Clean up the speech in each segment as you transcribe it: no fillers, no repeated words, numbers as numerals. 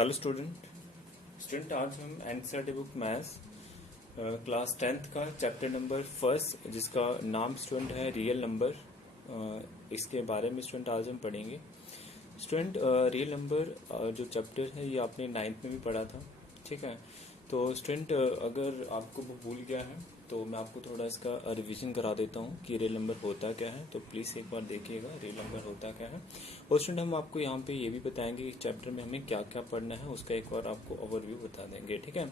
Hello student आज हम NCERT book maths class 10th का चैप्टर नंबर फर्स्ट जिसका नाम स्टूडेंट है रियल नंबर, इसके बारे में स्टूडेंट आज हम पढ़ेंगे। स्टूडेंट रियल नंबर जो चैप्टर है ये आपने 9th में भी पढ़ा था, ठीक है। तो स्टूडेंट अगर आपको वो भूल गया है तो मैं आपको थोड़ा इसका रिवीजन करा देता हूँ कि रियल नंबर होता क्या है। तो प्लीज़ एक बार देखिएगा रियल नंबर होता क्या है। और स्टूडेंट हम आपको यहाँ पे ये भी बताएंगे कि चैप्टर में हमें क्या क्या पढ़ना है, उसका एक बार आपको ओवरव्यू बता देंगे, ठीक है।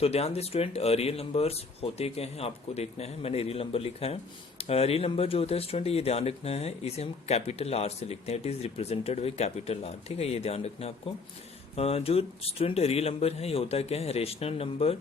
तो ध्यान दें स्टूडेंट, रियल नंबर्स होते क्या हैं आपको देखना है। मैंने रियल नंबर लिखा है। रियल नंबर जो होता है स्टूडेंट ये ध्यान रखना है, इसे हम कैपिटल आर से लिखते हैं। It is represented by capital R, ठीक है, ये ध्यान रखना है आपको। जो स्टूडेंट रियल नंबर है ये होता है क्या है, rational number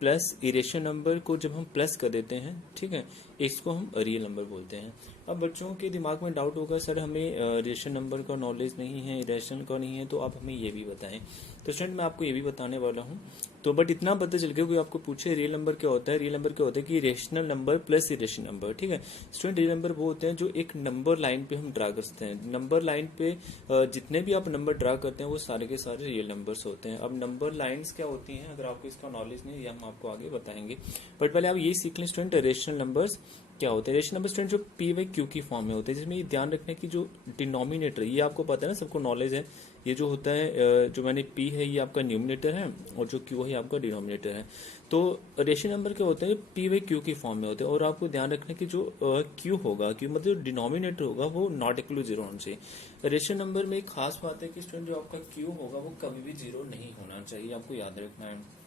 plus irrational number को जब हम प्लस कर देते हैं, ठीक है, इसको हम रियल नंबर बोलते हैं। अब बच्चों के दिमाग में डाउट होगा सर हमें रेशनल नंबर का नॉलेज नहीं है, इरेशनल का नहीं है, तो आप हमें ये भी बताएं। तो स्टूडेंट मैं आपको ये भी बताने वाला हूँ। तो बट इतना पता चल गया, कोई आपको पूछे रियल नंबर क्या होता है। रियल नंबर क्या होता है कि rational number plus irrational number, ठीक है। स्टूडेंट रियल नंबर वो होते हैं जो एक नंबर लाइन पे हम ड्रा करते हैं। नंबर लाइन पे जितने भी आप नंबर ड्रा करते हैं वो सारे के सारे रियल नंबर्स होते हैं। अब नंबर लाइंस क्या होती हैं, अगर आपको इसका नॉलेज नहीं है, हम आपको आगे बताएंगे। बट पहले आप ये सीख लें स्टूडेंट रेशनल नंबर्स क्या होते हैं। रेशनल नंबर स्टूडेंट जो पी बाई क्यू की फॉर्म में होते हैं, जिसमें ये ध्यान रखना कि जो डिनोमिनेटर, ये आपको पता है ना, सबको नॉलेज है। ये जो होता है जो मैंने पी है ये आपका न्यूमिनेटर है और जो क्यू है आपका डिनोमिनेटर है। तो रेशनल नंबर क्या होता है, पी बाई क्यू की फॉर्म में होते हैं। और आपको ध्यान रखना कि जो क्यू होगा, क्यू मतलब डिनोमिनेटर होगा वो नॉट इक्वल टू जीरो होना चाहिए। रेशनल नंबर में एक खास बात है कि स्टूडेंट जो आपका क्यू होगा वो कभी भी जीरो नहीं होना चाहिए, आपको याद रखना है।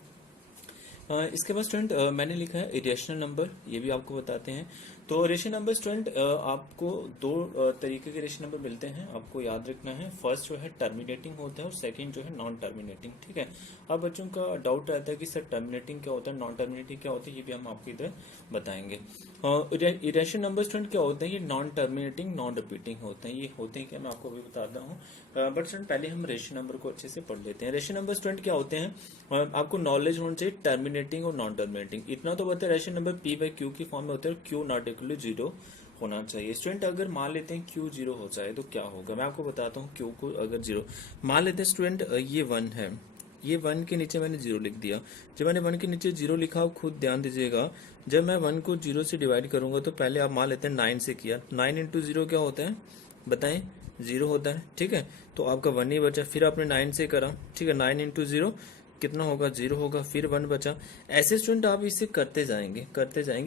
इसके बाद स्टूडेंट मैंने लिखा है इरेशनल नंबर, ये भी आपको बताते हैं। तो रेशनल नंबर स्टूडेंट आपको दो तरीके के रेशनल नंबर मिलते हैं, आपको याद रखना है। फर्स्ट जो है टर्मिनेटिंग होता है और सेकंड जो है नॉन टर्मिनेटिंग, ठीक है। अब बच्चों का डाउट रहता है कि सर टर्मिनेटिंग क्या होता है, नॉन टर्मिनेटिंग क्या होती है, ये भी हम आपको इधर बताएंगे। इरेशनल नंबर स्टूडेंट क्या होते हैं, ये नॉन टर्मिनेटिंग नॉन रिपीटिंग होते हैं। ये होते हैं क्या, मैं आपको अभी बताता हूँ। बट स्टूडेंट पहले हम रेशनल नंबर को अच्छे से पढ़ लेते हैं। रेशनल नंबर स्टूडेंट क्या होते हैं, आपको नॉलेज होना चाहिए टर्मिनेटिंग और नॉन टर्मिनेटिंग। इतना तो बताया rational number P by Q की फॉर्म में होता है, Q not equal to zero होना चाहिए। स्टूडेंट अगर मान लेते हैं क्यू जीरो हो जाए तो क्या होगा, मैं आपको बताता हूँ। क्यू को अगर जीरो मान लेते हैं स्टूडेंट, ये वन है, ये वन के नीचे मैंने जीरो लिख दिया। जब मैंने वन के नीचे जीरो लिखा, आप खुद ध्यान दीजिएगा, जब मैं वन को जीरो से डिवाइड करूंगा तो पहले आप मान लेते हैं 9 से किया। 9 इंटू जीरो क्या होता है बताएं, जीरो होता है, ठीक है। तो आपका वन ही बचा, फिर आपने 9 से करा, ठीक है। 9 इंटू जीरो कितना होगा, जीरो होगा, फिर वन बचा। ऐसे स्टूडेंट आप इसे करते जाएंगे,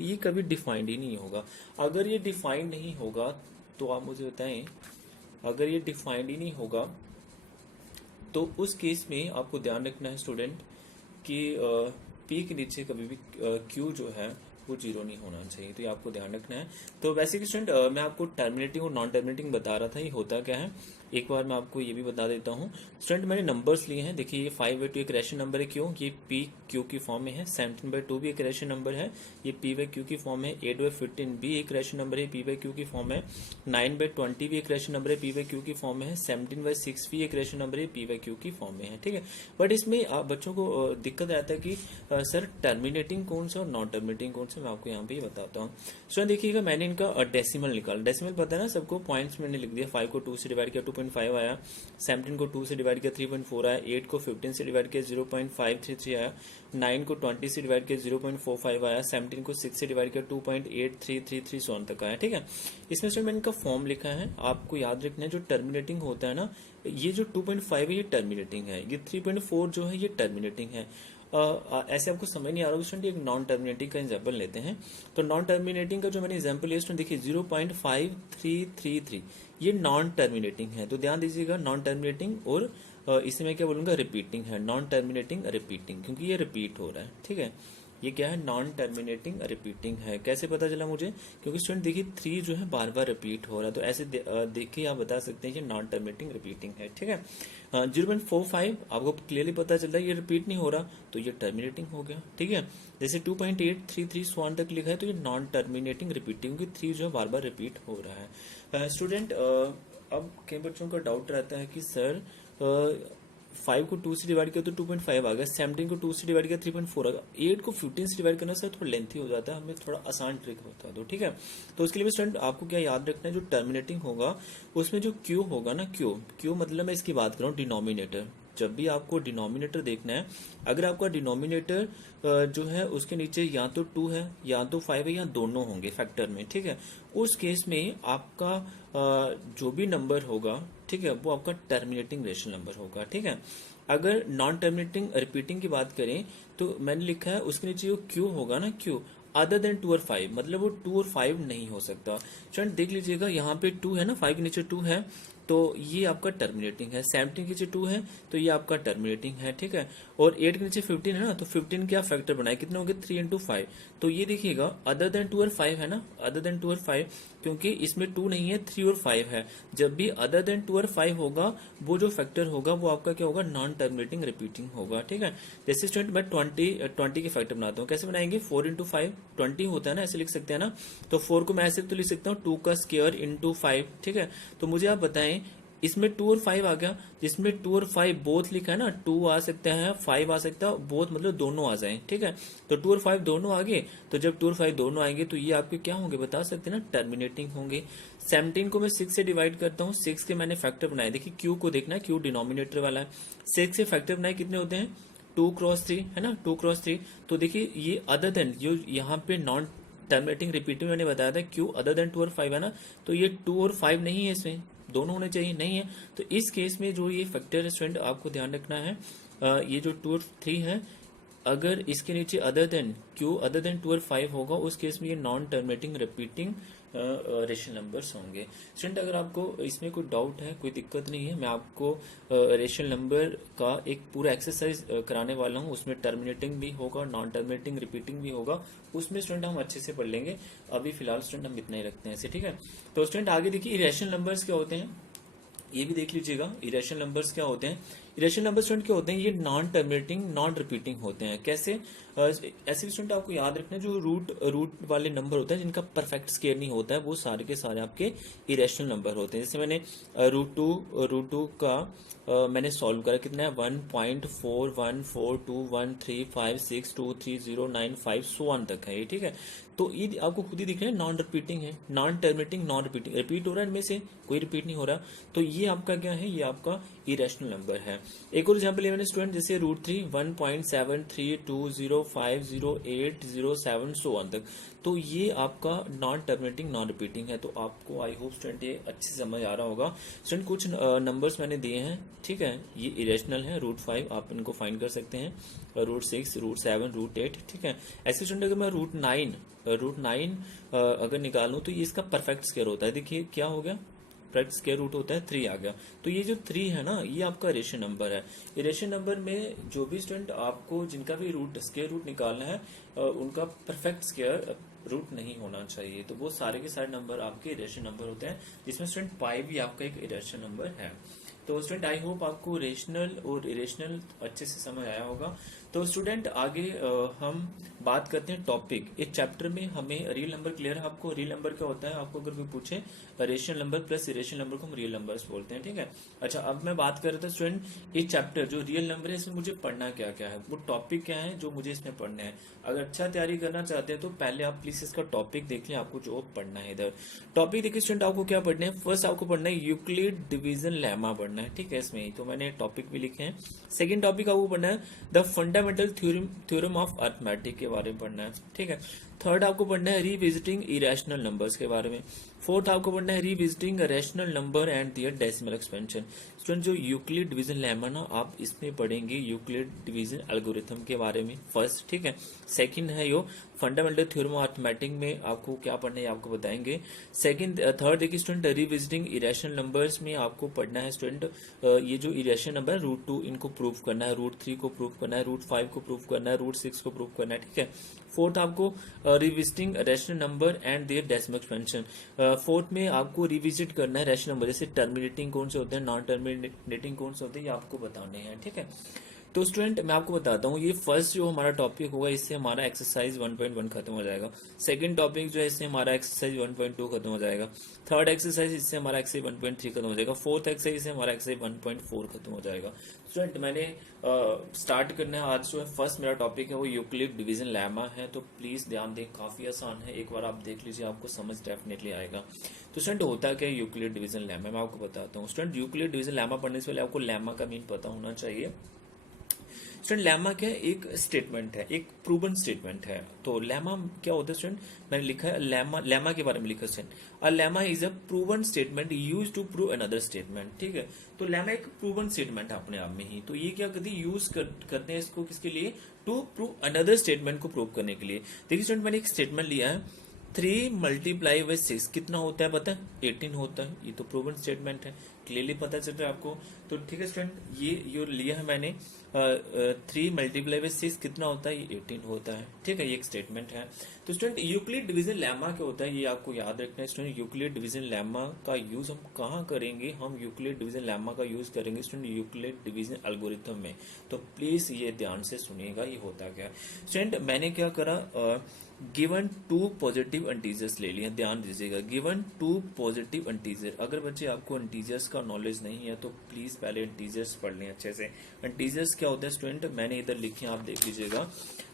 ये कभी डिफाइंड ही नहीं होगा। अगर ये डिफाइंड नहीं होगा तो आप मुझे बताएं, अगर ये डिफाइंड ही नहीं होगा तो उस केस में आपको ध्यान रखना है स्टूडेंट कि पी के नीचे कभी भी क्यू जो है वो जीरो नहीं होना चाहिए, तो ये आपको ध्यान रखना है। तो वैसे कि स्टूडेंट मैं आपको टर्मिनेटिंग और नॉन टर्मिनेटिंग बता रहा था, ये होता क्या है एक बार मैं आपको ये भी बता देता हूँ। स्टूडेंट मैंने नंबर्स लिए हैं, देखिए ये 5/2 एक रेशनल नंबर है, क्यों, ये पी क्यू की फॉर्म में है। 17/2 भी एक रेशनल नंबर है, ये पी बाई क्यू की फॉर्म है। 8/15 भी एक रेशनल नंबर है, पी बाई क्यू की फॉर्म है। 9/20 भी एक रेशनल नंबर है, पी बाई क्यू की फॉर्म में है। 17/6 भी एक रेशनल नंबर है, पी बाई क्यू की फॉर्म में है, ठीक है। बट इसमें बच्चों को दिक्कत आता है कि सर टर्मिनेटिंग कौन सा और नॉन टर्मिनेटिंग कौन सा, मैं आपको यहाँ पे बताता हूँ। स्टूडेंट देखिएगा मैंने इनका डेसिमल निकाला। डेसिमल पता है ना सबको, पॉइंट्स मैंने लिख दिया। 5 को 2 से डिवाइड किया 2.5 आया, 17 को 2 से डिवाइड किया 3.4 आया, 8 को 15 से डिवाइड किया 0.533 आया, 9 को 20 से डिवाइड किया 0.45 आया, 17 को 6 से डिवाइड किया 2.8333 सोन तक आया, ठीक है। इसमें से मैंने इनका फॉर्म लिखा है, आपको याद रखना है जो टर्मिनेटिंग होता है ना, ये जो 2.5 है ये टर्मिनेटिंग है, ये 3.4 जो है ये टर्मिनेटिंग है। ऐसे आपको समझ नहीं आ रहा है स्टूडेंट, एक नॉन टर्मिनेटिंग का एग्जांपल लेते हैं। तो नॉन टर्मिनेटिंग का जो मैंने एग्जांपल लिया स्टूडेंट देखिए 0.5333 ये नॉन टर्मिनेटिंग है। तो ध्यान दीजिएगा नॉन टर्मिनेटिंग, और इसे मैं क्या बोलूंगा, रिपीटिंग है। नॉन टर्मिनेटिंग रिपीटिंग, क्योंकि ये रिपीट हो रहा है, ठीक है। ये क्या है, नॉन टर्मिनेटिंग रिपीटिंग है। कैसे पता चला मुझे, क्योंकि स्टूडेंट देखिए 3 जो है बार बार रिपीट हो रहा है, तो ऐसे देखिए आप बता सकते हैं कि नॉन टर्मिनेटिंग रिपीटिंग है, ठीक है। 0.45 आपको क्लियरली पता चल रहा है ये रिपीट नहीं हो रहा, तो ये टर्मिनेटिंग हो गया, ठीक है। जैसे 2.833 स्वान तक लिखा है तो ये नॉन टर्मिनेटिंग रिपीटिंग, क्योंकि 3 जो है बार बार रिपीट हो रहा है। स्टूडेंट अब कई बच्चों का डाउट रहता है कि सर 5 को 2 से डिवाइड किया तो 2.5 आ गया, 17 को 2 से डिवाइड किया 3.4 आ गया, 8 को 15 से डिवाइड करना सर थोड़ा लेंथी हो जाता है, हमें थोड़ा आसान ट्रिक होता है, तो ठीक है। तो उसके लिए स्टूडेंट आपको क्या याद रखना है, जो टर्मिनेटिंग होगा उसमें जो क्यू होगा ना, क्यू मतलब मैं इसकी बात कर रहा हूँ डिनोमिनेटर, जब भी आपको डिनोमिनेटर देखना है, अगर आपका डिनोमिनेटर जो है उसके नीचे या तो 2 है या तो 5 है या दोनों होंगे फैक्टर में, ठीक है, उस केस में आपका जो भी नंबर होगा, ठीक है, वो आपका टर्मिनेटिंग रेशनल नंबर होगा, ठीक है। अगर नॉन टर्मिनेटिंग रिपीटिंग की बात करें तो मैंने लिखा है उसके नीचे जो क्यू होगा ना, क्यू अदर देन 2 और 5, मतलब वो 2 और 5 नहीं हो सकता। स्टूडेंट देख लीजिएगा, यहाँ पे 2 है ना, 5 के नीचे 2 है, तो ये आपका टर्मिनेटिंग है। 17 के नीचे 2 है तो ये आपका टर्मिनेटिंग है, ठीक है। और 8 के नीचे 15 है ना, तो 15 क्या फैक्टर बनाए, कितने होंगे, 3 इंटू 5। तो ये देखिएगा अदर देन 2 और 5 है ना, अदर देन 2 और 5, क्योंकि इसमें 2 नहीं है, 3 और 5 है। जब भी अदर देन 2 और 5 होगा, वो जो फैक्टर होगा वो आपका क्या होगा, नॉन टर्मिनेटिंग रिपीटिंग होगा, ठीक है। जैसे स्टूडेंट मैं 20 के फैक्टर बनाता हूँ, कैसे बनाएंगे, 4 इंटू 5 20 होता है ना, ऐसे लिख सकते हैं ना। तो 4 को मैं ऐसे तो लिख सकता हूँ 2 का स्क्वायर इंटू 5, ठीक है। तो मुझे आप बताएं, इसमें 2 और 5 आ गया, जिसमें 2 और 5 बोथ लिखा है ना, 2 आ सकता है 5 आ सकता है, बोथ मतलब दोनों आ जाए, ठीक है। तो 2 और 5 दोनों आ गए, तो जब 2 और 5 दोनों आएंगे तो ये आपके क्या होंगे, बता सकते हैं ना, टर्मिनेटिंग होंगे। 17 को मैं 6 से डिवाइड करता हूँ, 6 के मैंने फैक्टर बनाए, देखिए क्यू को देखना है, क्यू डिनोमिनेटर वाला है, 6 से फैक्टर बनाए कितने होते हैं, 2 क्रॉस 3 है ना, 2 क्रॉस 3। तो देखिए ये अदर देन, जो यहाँ पे नॉन टर्मिनेटिंग रिपीटिंग मैंने बताया था, क्यू अदर देन 2 और 5 है ना, तो ये 2 और 5 नहीं है, इसमें दोनों होने चाहिए, नहीं है। तो इस केस में जो ये फैक्टर है स्टूडेंट आपको ध्यान रखना है, ये जो 2 और 3 है, अगर इसके नीचे other than Q other than 2 और 5 होगा, उस केस में ये non terminating repeating rational numbers होंगे। स्टूडेंट अगर आपको इसमें कोई डाउट है, कोई दिक्कत नहीं है, मैं आपको रेशनल नंबर का एक पूरा एक्सरसाइज कराने वाला हूँ, उसमें टर्मिनेटिंग भी होगा, नॉन टर्मिनेटिंग रिपीटिंग भी होगा, उसमें स्टूडेंट हम अच्छे से पढ़ लेंगे। अभी फिलहाल स्टूडेंट हम इतना ही रखते हैं ऐसे, ठीक है। तो स्टूडेंट आगे देखिए इरेशनल नंबर्स क्या होते हैं, ये भी देख लीजिएगा, इरेशनल नंबर्स क्या होते हैं। इरेशनल नंबर स्टूडेंट क्या होते हैं, ये नॉन टर्मिनेटिंग नॉन रिपीटिंग होते हैं। कैसे, ऐसे भी स्टूडेंट आपको याद रखना है, जो रूट वाले नंबर होते हैं जिनका परफेक्ट स्क्वायर नहीं होता है, वो सारे के सारे आपके इरेशनल नंबर होते हैं। जैसे मैंने रूट टू का मैंने सॉल्व करा, कितना है 1.41421356230995 सो वन तक है ये, ठीक है। तो ये आपको खुद ही दिख रहा है, नॉन रिपीटिंग है, non terminating non repeating, repeat हो रहा है इनमें से कोई रिपीट नहीं हो रहा, तो ये आपका क्या है, ये आपका इरेशनल नंबर है। एक और एग्जांपल है मैंने स्टूडेंट, जैसे √3 1.7320500807 सो वन तक, तो ये आपका नॉन टर्मिनेटिंग नॉन रिपीटिंग है। तो आपको आई होप स्टूडेंट ये अच्छे से समझ आ रहा होगा। स्टूडेंट कुछ नंबर्स मैंने दिए हैं, ठीक है, ये इरेशनल है, √5 आप इनको फाइंड कर सकते हैं, √6 √7 √8, ठीक है। ऐसे स्टूडेंट अगर मैं √9 अगर निकालूं तो ये इसका परफेक्ट स्क्वायर होता है, देखिए क्या हो गया, परफेक्ट स्क्वायर रूट होता है 3 आ गया। तो ये जो 3 है ना, ये आपका रेशनल नंबर है। रेशनल नंबर में जो भी स्टूडेंट आपको जिनका भी स्क्वायर रूट निकालना है, उनका परफेक्ट स्क्वायर रूट नहीं होना चाहिए, तो वो सारे के सारे नंबर आपके रेशनल नंबर होते हैं, जिसमें स्टूडेंट पाई भी आपका एक रेशनल नंबर है। तो स्टूडेंट आई होप आपको रेशनल और इरेशनल अच्छे से समझ आया होगा। तो स्टूडेंट आगे हम बात करते हैं टॉपिक। इस चैप्टर में हमें रियल नंबर क्लियर है आपको, रियल नंबर क्या होता है, आपको अगर कोई पूछे rational number plus irrational number को हम रियल नंबर्स बोलते हैं, ठीक है। अच्छा, अब मैं बात कर रहा था स्टूडेंट, ये चैप्टर जो रियल नंबर है इसमें मुझे पढ़ना क्या क्या है, वो टॉपिक क्या है जो मुझे इसमें पढ़ना है। अगर अच्छा तैयारी करना चाहते हैं तो पहले आप प्लीज इसका टॉपिक देख लें, आपको जो पढ़ना है इधर। टॉपिक देखिए स्टूडेंट, आपको क्या पढ़ना है, फर्स्ट आपको पढ़ना है यूक्लिड डिवीजन लेमा पढ़ना है, ठीक है, इसमें ही तो मैंने टॉपिक भी लिखे हैं। सेकंड टॉपिक आपको पढ़ना है the fundamental theorem of arithmetic के बारे में पढ़ना है, ठीक है। थर्ड आपको पढ़ना है रिविजिटिंग इरेशनल नंबर्स के बारे में। फोर्थ आपको पढ़ना है revisiting rational number and their decimal expansion. Student जो यूक्लिड डिवीजन लेमा ना, आप इसमें पढ़ेंगे यूक्लिड डिवीजन एल्गोरिथम के बारे में फर्स्ट, ठीक है। सेकंड है यो फंडामेंटल थ्योरम ऑफ अर्थमेटिक में आपको क्या पढ़ना है आपको बताएंगे। सेकंड थर्ड देखिए स्टूडेंट रिविजिटिंग इरेशनल नंबर्स में आपको पढ़ना है स्टूडेंट, ये जो इरेशनल नंबर है √2 इनको प्रूव करना है, √3 को प्रूव करना है, √5 को प्रूव करना है, √6 को प्रूव करना है, ठीक है। फोर्थ आपको revisiting rational number and their decimal expansion. Fourth में आपको रिविजिट करना है रैशनल नंबर, जैसे टर्मिनेटिंग कौन से होते हैं, नॉन टर्मिनेटिंग कौन से होते हैं, ये आपको बताने हैं, ठीक है। तो स्टूडेंट मैं आपको बताता हूँ, ये फर्स्ट जो हमारा टॉपिक होगा इससे हमारा एक्सरसाइज 1.1 खत्म हो जाएगा। सेकंड टॉपिक जो है इससे हमारा एक्सरसाइज 1.2 खत्म हो जाएगा। थर्ड एक्सरसाइज इससे हमारा एक्सरसाइज 1.3 खत्म हो जाएगा। फोर्थ एक्सरसाइज से हमारा एक्सरसाइज 1.4 खत्म हो जाएगा। स्टूडेंट मैंने स्टार्ट करना है आज, जो है फर्स्ट मेरा टॉपिक है वो यूक्लिड डिवीजन लेमा है। तो प्लीज ध्यान दें, काफी आसान है, एक बार आप देख लीजिए, आपको समझ डेफिनेटली आएगा। तो स्टूडेंट होता क्या है यूक्लिड डिवीजन लेमा, मैं आपको बताता हूँ। स्टूडेंट यूक्लिड डिवीजन लेमा पढ़ने से पहले आपको लेमा का मीन पता होना चाहिए। स्टूडेंट लेमा क्या है, एक स्टेटमेंट है, एक प्रूवन स्टेटमेंट है। तो लेमा क्या होता है स्टूडेंट, मैंने लिखा है लेमा के बारे में लिखा है student, a lemma is a proven statement use to prove another statement. ठीक है, तो लेमा एक प्रूवन स्टेटमेंट है अपने आप में ही। तो ये क्या करती है, यूज करते हैं इसको किसके लिए, टू प्रूव अनदर स्टेटमेंट को प्रूव करने के लिए। देखिए स्टूडेंट मैंने एक स्टेटमेंट लिया है, 3 मल्टीप्लाई बाई 6 कितना होता है पता है, 18 होता है। ये तो प्रूवन स्टेटमेंट है, क्लियरली पता चल रहा है आपको। तो ठीक है स्टूडेंट, ये लिया है मैंने, 3 मल्टीप्लाई बाई 6 कितना होता है, ये 18 होता है। ठीक है, ये एक स्टेटमेंट है। तो स्टूडेंट यूक्लिड डिवीजन लेमा क्या होता है ये आपको याद रखना है स्टूडेंट। यूक्लिड डिवीजन लेमा का यूज हम कहाँ करेंगे, हम यूक्लिड डिवीजन लेमा का यूज करेंगे स्टूडेंट यूक्लिड डिवीजन एल्गोरिथम में। तो प्लीज ये ध्यान से सुनिएगा ये होता क्या है। स्टूडेंट मैंने क्या करा, गिवन 2 पॉजिटिव इंटीजर्स ले लिया, ध्यान दीजिएगा, गिवन 2 पॉजिटिव इंटीजर। अगर बच्चे आपको इंटीजर्स का नॉलेज नहीं है तो प्लीज पहले इंटीजर्स पढ़ लें अच्छे से। इंटीजर्स क्या होते हैं स्टूडेंट, मैंने इधर लिखे हैं, आप देख लीजिएगा।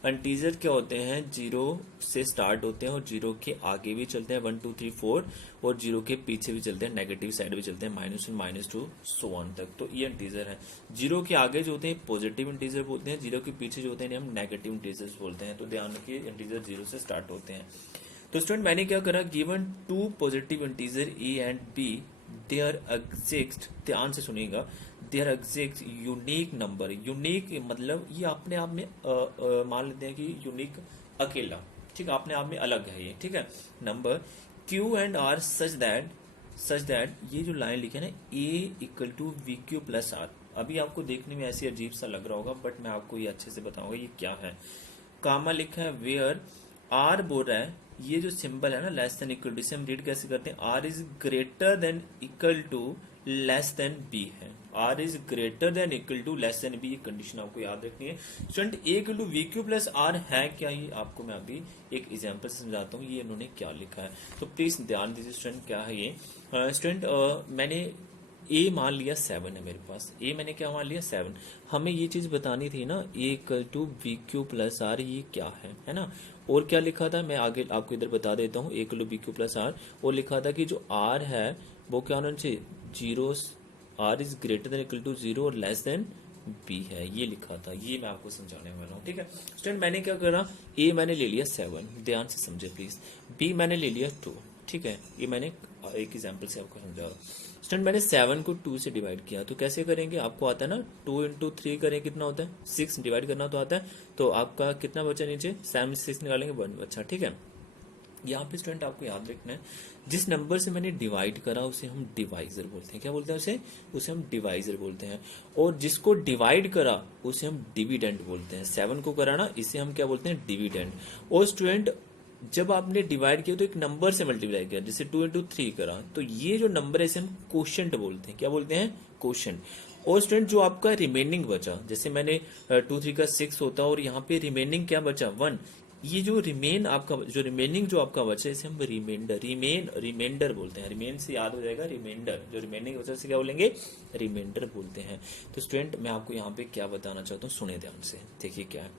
इंटीजर क्या होते हैं, 0 से स्टार्ट होते हैं और 0 के आगे भी चलते हैं, 1 2 3 4, और 0 के पीछे भी चलते हैं, नेगेटिव साइड भी चलते हैं, -1 -2 सो ऑन तक। तो ये इंटीजर है। 0 के आगे जो होते हैं पॉजिटिव इंटीजर बोलते हैं, 0 के पीछे जो होते हैं हम नेगेटिव इंटीजर्स बोलते हैं। तो ध्यान रखिए, इंटीजर 0 से स्टार्ट होते हैं। तो स्टूडेंट मैंने क्या करा, given 2 positive integer A and B, there exist, ध्यान से सुनिएगा, there exist unique number. Unique मतलब ये अपने आप में मान लेते हैं कि यूनिक अकेला, ठीक है, अपने आप में अलग है ये। ठीक है, number Q and R such that ये जो लाइन लिखे ना, A equal to B Q plus R. अभी आपको देखने में ऐसे अजीब सा लग रहा होगा, बट मैं आपको ये अच्छे से बताऊंगा ये क्या है। कामा लिखा है वेयर आर बोल रहा है, ये जो सिंबल है ना लेस देन इक्वल टू, इसे हम रीड कैसे करते हैं, R is greater than equal to less than B है। R is greater than equal to less than B, ये कंडीशन आपको याद रखनी है student. A equal to B Q plus R है क्या, ये आपको मैं अभी एक एग्जांपल से समझाता हूँ ये इन्होंने क्या लिखा है। तो प्लीज ध्यान दीजिए स्टूडेंट, क्या है ये स्टूडेंट, मैंने ए मान लिया 7 है मेरे पास, ए मैंने क्या मान लिया 7। हमें ये चीज बतानी थी ना, A equal to B Q plus R, ये क्या है ना। और क्या लिखा था, मैं आगे आपको इधर बता देता हूँ, A equal to B Q plus R. और लिखा था कि जो आर है वो क्या होना चाहिए, 0, R is greater than equal to 0 और लेस देन बी है, ये लिखा था। ये मैं आपको समझाने वाला हूँ। ठीक है स्टूडेंट, मैंने क्या करा, ए मैंने ले लिया 7, ध्यान से समझे प्लीज, बी मैंने ले लिया 2। ठीक है, ये मैंने एक एग्जांपल से आपको समझा रहा हूँ। स्टूडेंट मैंने 7 को 2 से डिवाइड किया, तो कैसे करेंगे, आपको आता है ना 2 इंटू 3 करें कितना होता है 6, डिवाइड करना तो आता है। तो आपका कितना बचा नीचे, 7 से 6 निकालेंगे 1 बचा। ठीक है, यहाँ पे स्टूडेंट आपको याद रखना है, जिस नंबर से मैंने डिवाइड करा उसे हम डिवाइजर बोलते हैं। क्या बोलते हैं उसे हम डिवाइजर बोलते हैं। और जिसको डिवाइड करा उसे हम डिविडेंड बोलते हैं। 7 को करा ना, इसे हम क्या बोलते हैं, डिविडेंड। और स्टूडेंट जब आपने डिवाइड किया तो एक नंबर से मल्टीप्लाई किया, जैसे 2 इंटू 3 करा, तो ये जो नंबर है इसे हम कोशेंट बोलते हैं। क्या बोलते हैं, कोशेंट। और स्टूडेंट जो आपका रिमेनिंग बचा, जैसे मैंने 2 3 का 6 होता और यहाँ पे रिमेनिंग क्या बचा 1, ये जो रिमेनिंग जो आपका बचा इसे हम रिमाइंडर बोलते हैं। रिमेन से याद हो जाएगा रिमाइंडर, जो रिमेनिंग बचा से क्या बोलेंगे, रिमाइंडर बोलते हैं। तो स्टूडेंट मैं आपको यहाँ पे क्या बताना चाहता हूँ, सुने ध्यान से, देखिए क्या है।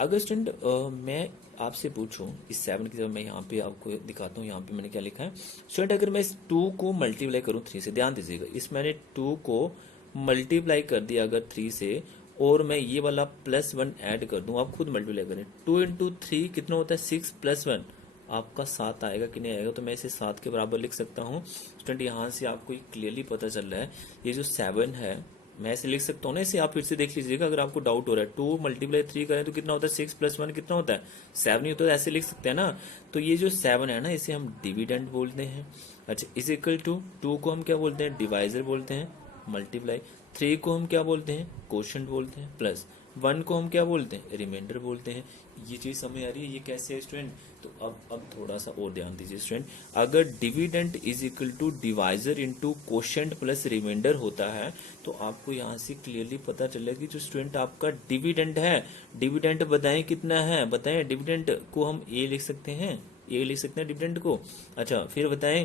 अगर स्टूडेंट मैं आपसे पूछूं, इस 7 की जगह मैं यहाँ पे आपको दिखाता हूँ, यहाँ पे मैंने क्या लिखा है स्टूडेंट। अगर मैं इस 2 को मल्टीप्लाई करूँ 3 से, ध्यान दीजिएगा, इस मैंने 2 को मल्टीप्लाई कर दिया अगर 3 से, और मैं ये वाला +1 ऐड कर दूं, आप खुद मल्टीप्लाई करें, 2 इंटू 3 कितना होता है 6 + 1 आपका 7 आएगा कि नहीं आएगा। तो मैं इसे 7 के बराबर लिख सकता हूँ। स्टूडेंट यहाँ से आपको क्लियरली पता चल रहा है, ये जो 7 है मैं इसे लिख सकता हूँ ना, इसे आप फिर से देख लीजिएगा अगर आपको डाउट हो रहा है। 2 × 3 करें तो कितना होता है 6 + 1 कितना होता है 7 ही होता है, ऐसे लिख सकते हैं ना। तो ये जो 7 है ना इसे हम डिविडेंड बोलते हैं। अच्छा, इज इक्वल टू 2 को हम क्या बोलते हैं, डिवाइजर बोलते हैं, मल्टीप्लाई 3 को हम क्या बोलते हैं, कोशेंट बोलते हैं, प्लस वन को हम क्या बोलते हैं, रिमाइंडर बोलते हैं। ये चीज समझ आ रही है, ये कैसे है स्टूडेंट। तो अब थोड़ा सा और ध्यान दीजिए स्टूडेंट, अगर dividend is equal to divisor into quotient plus remainder होता है तो आपको यहाँ से क्लियरली पता चलेगा कि जो स्टूडेंट आपका डिविडेंड है, डिविडेंड बताएं कितना है, बताएं। डिविडेंड को हम ए लिख सकते हैं, ए लिख सकते हैं डिविडेंड को। अच्छा फिर बताएं,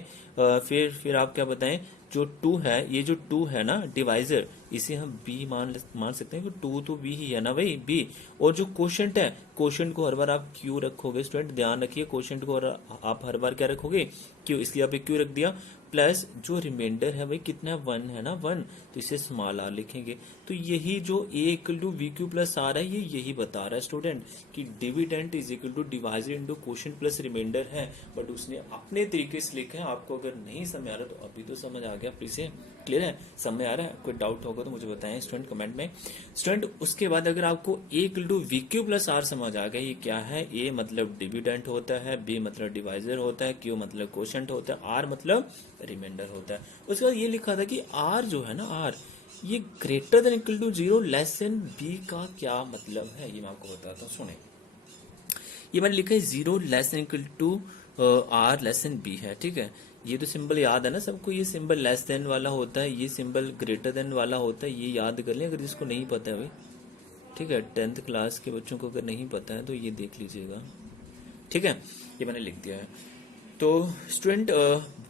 फिर आप क्या बताएं, जो 2 है, ये जो 2 है ना डिवाइजर, इसे हम बी मान सकते हैं कि 2 तो बी ही है ना भाई, बी। और जो कोशेंट है, कोशेंट को हर बार आप क्यू रखोगे स्टूडेंट, ध्यान रखिए कोशेंट को आप हर बार क्या रखोगे, क्यू, इसलिए आप क्यू रख दिया। प्लस जो रिमाइंडर है भाई कितना है, 1 है ना, 1, तो इसे स्मॉल आर लिखेंगे। तो यही जो A equal to B Q plus R है, ये यही बता रहा है स्टूडेंट कि dividend is equal to divisor into quotient plus remainder है। बट उसने अपने तरीके से लिखा है, आपको अगर नहीं समझ आ रहा तो अभी तो समझ आ गया, प्लीज क्लियर है, समझ आ रहा है। कोई डाउट होगा तो मुझे बताएं स्टूडेंट कमेंट में। स्टूडेंट उसके बाद अगर आपको A equal to B Q plus R समझ आ गया, ये क्या है, ए मतलब डिविडेंड होता है, बी मतलब डिवाइजर होता है, क्यू मतलब कोशेंट होता है, आर मतलब रिमाइंडर होता है। उसके बाद ये लिखा था कि आर जो है ना, आर ये greater than equal to 0 less than B का क्या मतलब है, ये मैं आपको बताता हूँ। सुने, ये मैंने लिखा है 0 less than equal to R less than B है, ठीक है। ये तो सिंबल याद है ना सबको, ये सिंबल लेस देन वाला होता है, ये सिंबल ग्रेटर देन वाला होता है, ये याद कर लें अगर जिसको नहीं पता है भाई, ठीक है। 10th क्लास के बच्चों को अगर नहीं पता है तो ये देख लीजिएगा, ठीक है। ये मैंने लिख दिया है। तो स्टूडेंट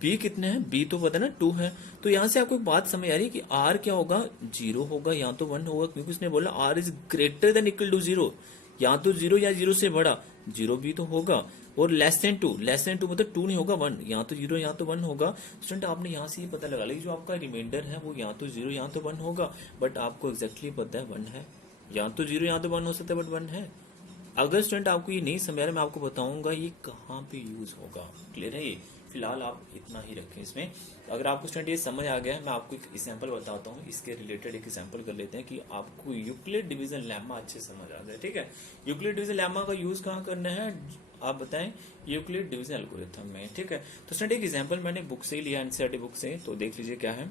बी कितने हैं, बी तो पता है ना 2 है। तो यहां से आपको एक बात समझ आ रही है कि आर क्या होगा, 0 होगा या तो 1 होगा, क्योंकि उसने बोला R is greater than equal to 0, या तो 0 या 0 से बड़ा, 0 भी तो होगा। और लेस देन 2, लेस देन 2 मतलब 2 नहीं होगा 1, या तो 0 या तो 1 होगा। स्टूडेंट आपने यहाँ से ये पता लगा लिया जो आपका रिमाइंडर है वो या तो 0 या तो 1 होगा, बट आपको एग्जैक्टली पता है 1 है, या तो 0 या तो 1 हो सकता है बट 1 है। अगर स्टूडेंट आपको ये नहीं समझ आ रहा, मैं आपको बताऊंगा ये कहाँ पे यूज होगा, क्लियर है। ये फिलहाल आप इतना ही रखें इसमें। अगर आपको स्टूडेंट ये समझ आ गया है, मैं आपको एक एग्जांपल बताता हूँ, इसके रिलेटेड एक एग्जांपल कर लेते हैं कि आपको यूक्लिड डिवीजन लेम्मा अच्छे समझ आ जाए, ठीक है। यूक्लिड डिवीजन लेम्मा का यूज कहाँ करना है आप बताएं, यूक्लिड डिवीजन एल्गोरिथम में, ठीक है। तो स्टूडेंट एक एग्जांपल मैंने बुक से ही लिया, एनसीईआरटी बुक से, तो देख लीजिए क्या है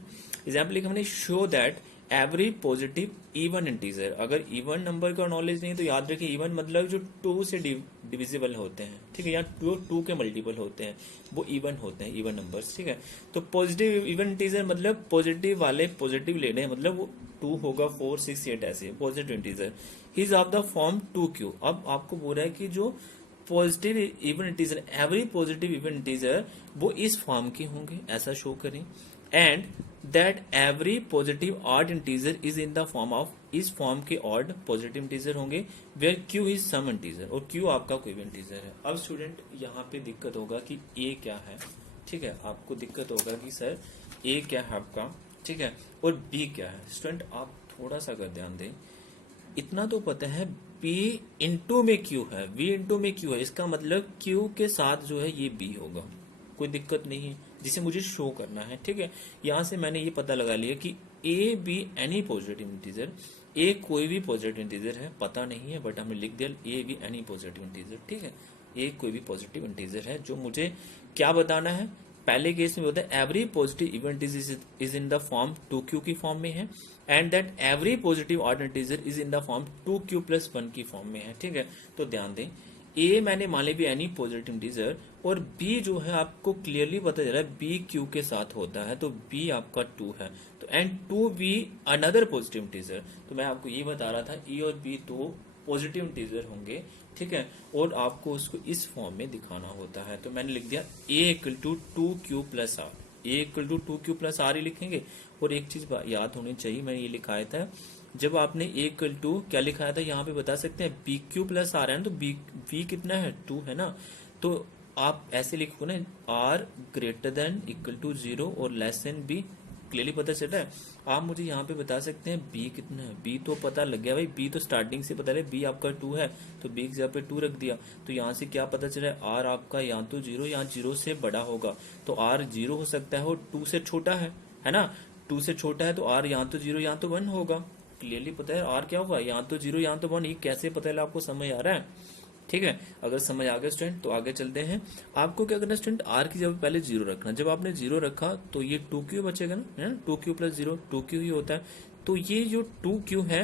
एग्जाम्पल लिखा मैंने, show that every positive even integer. अगर इवन नंबर का नॉलेज नहीं तो याद रखिए, इवन मतलब जो 2 से डिविजिबल होते हैं, ठीक है, या 2 के मल्टीपल होते हैं वो इवन होते हैं, इवन नंबर्स, ठीक है। तो पॉजिटिव इवन इंटीजर मतलब पॉजिटिव वाले पॉजिटिव लेने हैं, मतलब वो 2 होगा, 4, 6, 8 ऐसे positive integer. Is of the form 2q। अब आपको बोल रहा है कि जो positive even integer, every positive even integer वो इस फॉर्म के होंगे, ऐसा शो करें। And that every positive odd integer is in the form of, इस फॉर्म के ऑड पॉजिटिव इंटीजर होंगे, where Q is some integer, और क्यू आपका कोई भी इंटीजर है। अब स्टूडेंट यहाँ पे दिक्कत होगा कि ए क्या है, ठीक है, आपको दिक्कत होगा कि सर ए क्या है आपका, ठीक है, और बी क्या है। स्टूडेंट आप थोड़ा सा अगर ध्यान दें, इतना तो पता है P इंटू में Q है, V इंटू में Q है, इसका मतलब Q के साथ जो है ये B होगा, कोई दिक्कत नहीं है, जिसे मुझे शो करना है, ठीक है। यहां से मैंने ये पता लगा लिया कि A B any positive integer, A कोई भी पॉजिटिव इंटीजर है, पता नहीं है बट हमने लिख दिया A B any positive integer, ठीक है। A कोई भी पॉजिटिव इंटीजर है, जो मुझे क्या बताना है, पहले केस में होता है every positive event is in the form 2q की फॉर्म में है, and that every positive odd integer is in the form 2q plus 1 की फॉर्म में है, ठीक है। तो ध्यान दें, ए मैंने मान लिया एनी पॉजिटिव इंटीजर, और बी जो है आपको क्लियरली पता चला है बी क्यू के साथ होता है, तो बी आपका 2 है, तो and 2b another positive integer. तो मैं आपको ये बता रहा था ए और बी 2 पॉजिटिव इंटीजर होंगे, ठीक है, और आपको उसको इस फॉर्म में दिखाना होता है। तो मैंने लिख दिया a equal to 2q plus R, a equal to 2q plus R ही लिखेंगे। और एक चीज याद होनी चाहिए, मैंने ये लिखाया था, जब आपने a इक्वल टू क्या लिखाया था यहाँ पे बता सकते हैं, bq प्लस आर है ना, तो v कितना है 2 है ना, तो आप ऐसे लिखो ना, r greater than equal to 0 और लेस देन b, क्लियरली पता चला है। आप मुझे यहाँ पे बता सकते हैं b कितना है, b तो पता लग गया भाई, b तो स्टार्टिंग से पता है, b आपका 2 है, तो b की जगह पे 2 रख दिया। तो यहाँ से क्या पता चला है, r आपका या तो 0 या 0 से बड़ा होगा, तो r 0 हो सकता है और 2 से छोटा है ना, 2 से छोटा है तो r या तो 0 या तो 1 होगा, क्लियरली पता है r क्या होगा, या तो 0 या तो 1। ये कैसे पता है, आपको समझ आ रहा है, ठीक है। अगर समझ आ गया स्टूडेंट तो आगे चलते हैं। आपको क्या करना स्टूडेंट, r की जगह पहले 0 रखना, जब आपने 0 रखा तो ये 2q बचेगा ना, 2q प्लस 0 2q ही होता है। तो ये जो 2q है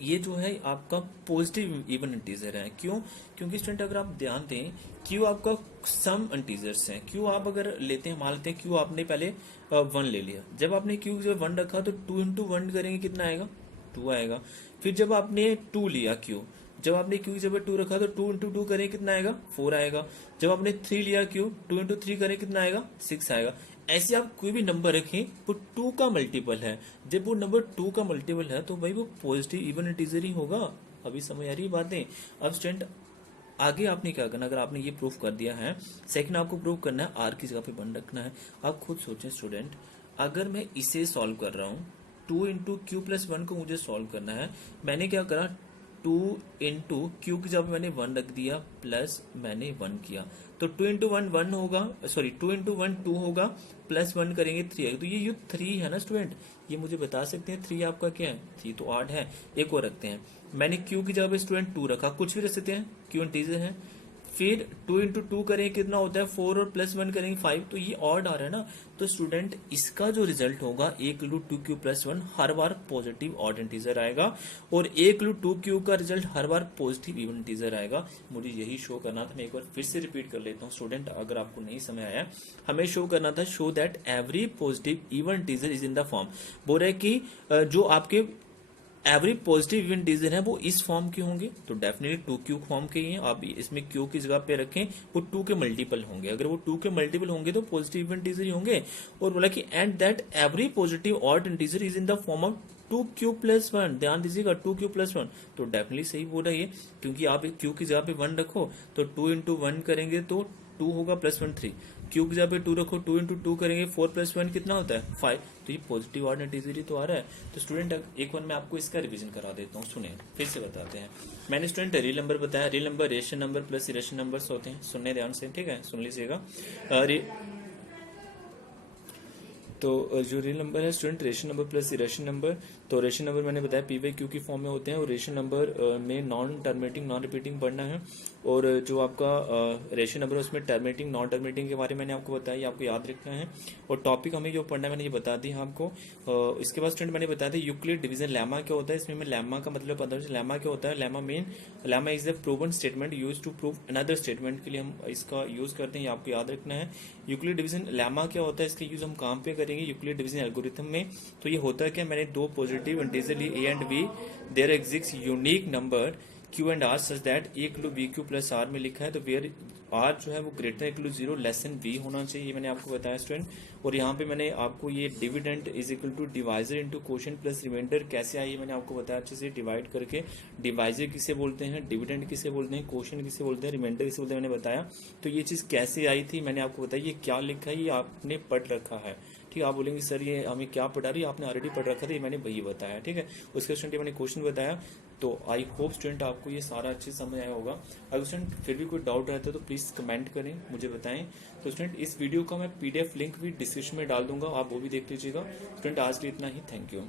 ये जो है आपका पॉजिटिव इवन इंटीजर है। क्यों? क्योंकि स्टूडेंट अगर आप ध्यान दें, क्यू आपका सम इंटीजर्स है। क्यू आप अगर लेते हैं, मान लेते हैं क्यू आपने पहले 1 ले लिया, जब आपने क्यू जब 1 रखा तो 2 इंटू 1 करेंगे कितना आएगा? 2 आएगा। फिर जब आपने 2 लिया क्यू, जब आपने क्यू की जगह 2 रखा तो 2 इंटू 2 करें कितना आएगा? 4 आएगा। जब आपने 3 लिया क्यू, 2 इंटू 3 करें कितना आएगा? 6 आएगा। ऐसे आप कोई भी नंबर रखें वो 2 का मल्टीपल है, जब वो नंबर 2 का मल्टीपल है तो भाई वो पॉजिटिव इवन इंटीजर ही होगा। अभी समझ आ रही है बातें? अब स्टूडेंट आगे आपने क्या करना, अगर आपने ये प्रूफ कर दिया है, सेकंड आपको प्रूफ करना है आर की जगह पे 1 रखना है। आप खुद सोचें स्टूडेंट, अगर मैं इसे सॉल्व कर रहा हूँ, 2 इंटू क्यू प्लस 1 को मुझे सॉल्व करना है, मैंने क्या करा, 2 इंटू क्यू की जगह मैंने 1 रख दिया प्लस मैंने 1 किया, तो 2 इंटू 1 1 होगा, सॉरी 2 इंटू 1 2 होगा, प्लस 1 करेंगे 3 आएगा। तो ये 3 है ना स्टूडेंट, ये मुझे बता सकते हैं 3 आपका क्या है? 3 तो 8 है। एक और रखते हैं, मैंने क्यू की जगह पे स्टूडेंट 2 रखा, कुछ भी रख सकते हैं, क्यू इंटीजर है। फिर 2 इंटू 2 करें कितना होता है? 4 और प्लस 1 करेंगे 5, तो ये ऑड आ रहा है ना। तो स्टूडेंट इसका जो रिजल्ट होगा 1 इंटू 2 क्यू प्लस 1 हर बार पॉजिटिव ऑड इंटीजर आएगा, और 1 इंटू 2 क्यू का रिजल्ट हर बार पॉजिटिव इवन इंटीजर आएगा। मुझे यही शो करना था, मैं एक बार फिर से रिपीट कर लेता हूँ स्टूडेंट, अगर आपको नहीं समझ आया। हमें शो करना था, show that every positive even integer is in the form. बोल रहे कि जो आपके एवरी पॉजिटिव इवन इंटीजर है वो इस फॉर्म के होंगे, तो डेफिनेटली 2q फॉर्म के ही हैं। आप इसमें q की जगह पे रखें, वो 2 के मल्टीपल होंगे। अगर वो 2 के मल्टीपल होंगे तो पॉजिटिव इवन इंटीजर ही होंगे। और बोला कि and that every positive odd integer is in the form of 2q plus 1। ध्यान दीजिएगा 2q प्लस 1, तो डेफिनेटली सही बोल रहा है, क्योंकि आप q की जगह पे 1 रखो तो 2 इंटू 1 करेंगे तो 2 होगा, प्लस 1 3, क्यू की जगह पे 2 रखो, 2 इंटू 2 करेंगे 4 प्लस 1 कितना होता है? 5। तो ये पॉजिटिव ऑड इंटीजर ही तो आ रहा है। तो स्टूडेंट एक बार मैं आपको इसका रिवीजन करा देता हूँ, सुने फिर से बताते हैं। मैंने स्टूडेंट रियल नंबर बताया, real number rational number plus irrational numbers होते हैं। सुनने ध्यान से, ठीक है, सुन लीजिएगा। तो जो रियल नंबर है student rational number plus irrational number, तो रेशनल नंबर मैंने बताया पी बाई क्यू की फॉर्म में होते हैं, और रेशनल नंबर में नॉन टर्मिनेटिंग नॉन रिपीटिंग पढ़ना है। और जो आपका रेशनल नंबर है उसमें टर्मिनेटिंग नॉन टर्मिनेटिंग के बारे में मैंने आपको बताया, ये आपको याद रखना है। और टॉपिक हमें जो पढ़ना है मैंने ये बता दी है आपको। इसके बाद स्टूडेंट मैंने बताया था यूक्लिड डिवीजन लैमा क्या होता है। इसमें मैं लैमा का मतलब पता है, लैमा क्या होता है। Lemma is the proven statement use to prove another statement के लिए हम इसका यूज करते हैं, ये आपको याद रखना है। यूक्लिड डिवीजन लैमा क्या होता है, इसका यूज हम काम पे करेंगे यूक्लिड डिवीजन एल्गोरिथम में। तो ये होता है कि मैंने 2 पॉजिटिव इंटीजर लिए a and b, there exist unique number q and r such that a equal B Q plus r में लिखा है, तो वेयर r जो है वो greater equal 0 less then b होना चाहिए, ये मैंने आपको बताया स्टूडेंट। और यहाँ पे मैंने आपको ये dividend is equal to divisor into quotient plus remainder कैसे आई, मैंने आपको बताया अच्छे से डिवाइड करके। डिवाइजर किसे बोलते हैं, डिविडेंड किसे बोलते हैं, क्वोशिएंट किसे बोलते हैं, रिमाइंडर किसे बोलते हैं, मैंने बताया। तो ये चीज कैसे आई थी मैंने आपको बताया, ये क्या लिखा है ये आपने पढ़ रखा है, ठीक है। आप बोलेंगे सर ये हमें क्या पढ़ा रही है, आपने ऑलरेडी पढ़ रखा था, ये मैंने वही बताया, ठीक है। उसके स्टूडेंट मैंने क्वेश्चन बताया, तो आई होप स्टूडेंट आपको ये सारा अच्छे समझ आया होगा। अगर स्टूडेंट फिर भी कोई डाउट रहता है तो प्लीज कमेंट करें, मुझे बताएं। तो स्टूडेंट इस वीडियो का मैं PDF लिंक भी डिस्क्रिप्शन में डाल दूंगा, आप वो भी देख लीजिएगा। स्टूडेंट आज के लिए इतना ही, थैंक यू।